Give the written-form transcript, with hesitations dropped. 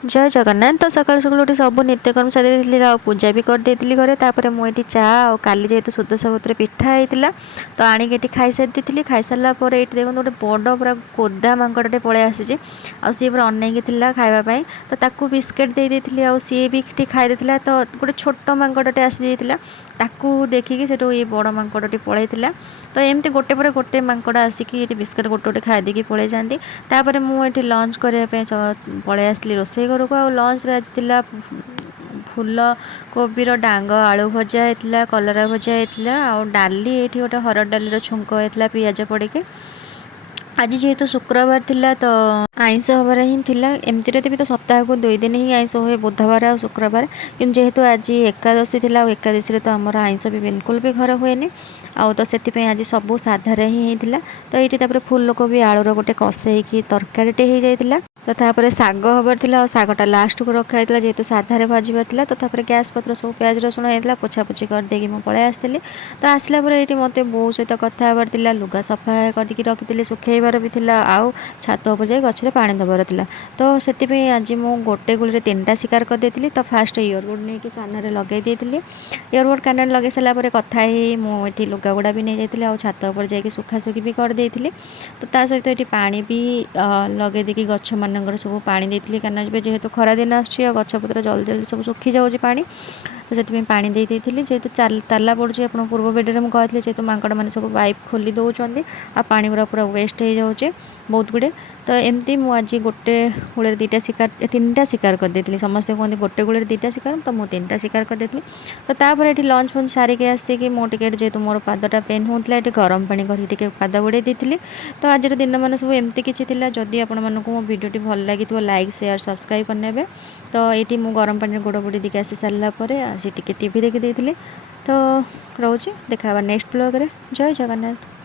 जय जगन्नाथ। तो सकाल सकाल उठी सब नित्यकर्म सारी देती आ पूजा भी कर देती घरे। तापर मुझे चा आ काली जेहेतु सुदशा व्रत पिठा होता तो आणिकी खाई सारी थी। खाई सारा पर ये देखो गोटे बड़ पूरा कोदा मांकड़े पलि आसी सी पूरा अनेक खावाई तो ताकू बिस्किट दे देती आ सी भी खाई देता। तो गोटे छोट मांकड़े आसी ताकू देखिकी से ये बड़ मांकड़े पलैला। तो एमती गोटे पर गोटे मांकड़ आसिक बिस्किट गोटे गोटे खाईदेकी पलि जाती। तापर मुझे लंच करने पलि आसली रोसे घर को। आ लंच रे आज थिला फूल कोबीर डांग आलू भजा होता, कलरा भजा होता, आ डाली ये गोटे हरड़ डाली छुंक होता पियाज पड़ी। आज जेहेतु शुक्रवार थिला तो आइंस हबार ही थिला। एमती भी तो सप्ताह को 2 दिन ही आइंस हुए, बुधवार और शुक्रवार। कि जेहेतु आज एकादशी थिला एकादशी तो आमर आइंस भी बिल्कुल भी घर हुए आउ तो से आज सब साधार ही होता। तो ये फूल कोबी आलूर गोटे कषे तरकारीटे हो जाता। तो तापर शाग हबार थिला, शागटा लास्ट को रखा होता जेहेतु साधार भाजबार थिला। तो तापर गैस पत्र सब प्याज रसुण होता पोछापोछि करदेकी मुझे पलि आसती। तो आसला ये मत बो सहित कथा हबार थिला, लुगा सफा करके रखी सुखेबार भी थिला, आउ छात उपर जाई गछरे पानी दबार थिला। तो से आज मु गोटे गुली 3टा शिकार कर देती। तो फास्ट इयरबड नहीं कि कान लगे देती। इयरबड कान लगे सारापर कथा ही मुझे लुगा गुड़ा भी नहीं जाती आ छात उपर जाकि सुखासुखी भी कर देती। तो ता सहित ये पानी भी लगे देकी गछ मानकर सब पानी देती। कारण जेहेतु खरा दिन आसुची गछपत्र जल्दी जल्दी सब सुखी जाऊँगी पानी। तो से पानी दे देती। जेहेतु ताला पड़ुची आप पूर्व वीडियो में कहते जेहेतु मांकड़ मैंने सब पाइप खोली दौरान आ पानी गुरा पूरा वेस्ट हो जाऊे बहुत गुड़े। तो एमती मुझे गोटे गुड़े 2टा शिकार 3टा शिकार कर देती। समस्ते कहते गोटे गुड़े 2टा शिकार तो मुझे 3टा शिकार कर देती। तो तापर ये लंच फंच सारिक आसिक मुझे जेहेतु मोर पादटा पेन होता ये गरम पानी कर पाद बुड़े देती। तो आज दिन मान सब एमती किसी जदि आपण मानक मो भिडियोटी भल लगी लाइक शेयर सब्सक्राइब करने। तो ये गरम पानी गोड़ बुड़ी देके आसी सारापर आज टी देखी। तो रोचे देखा नेक्स्ट ब्लॉग रे। जय जगन्नाथ।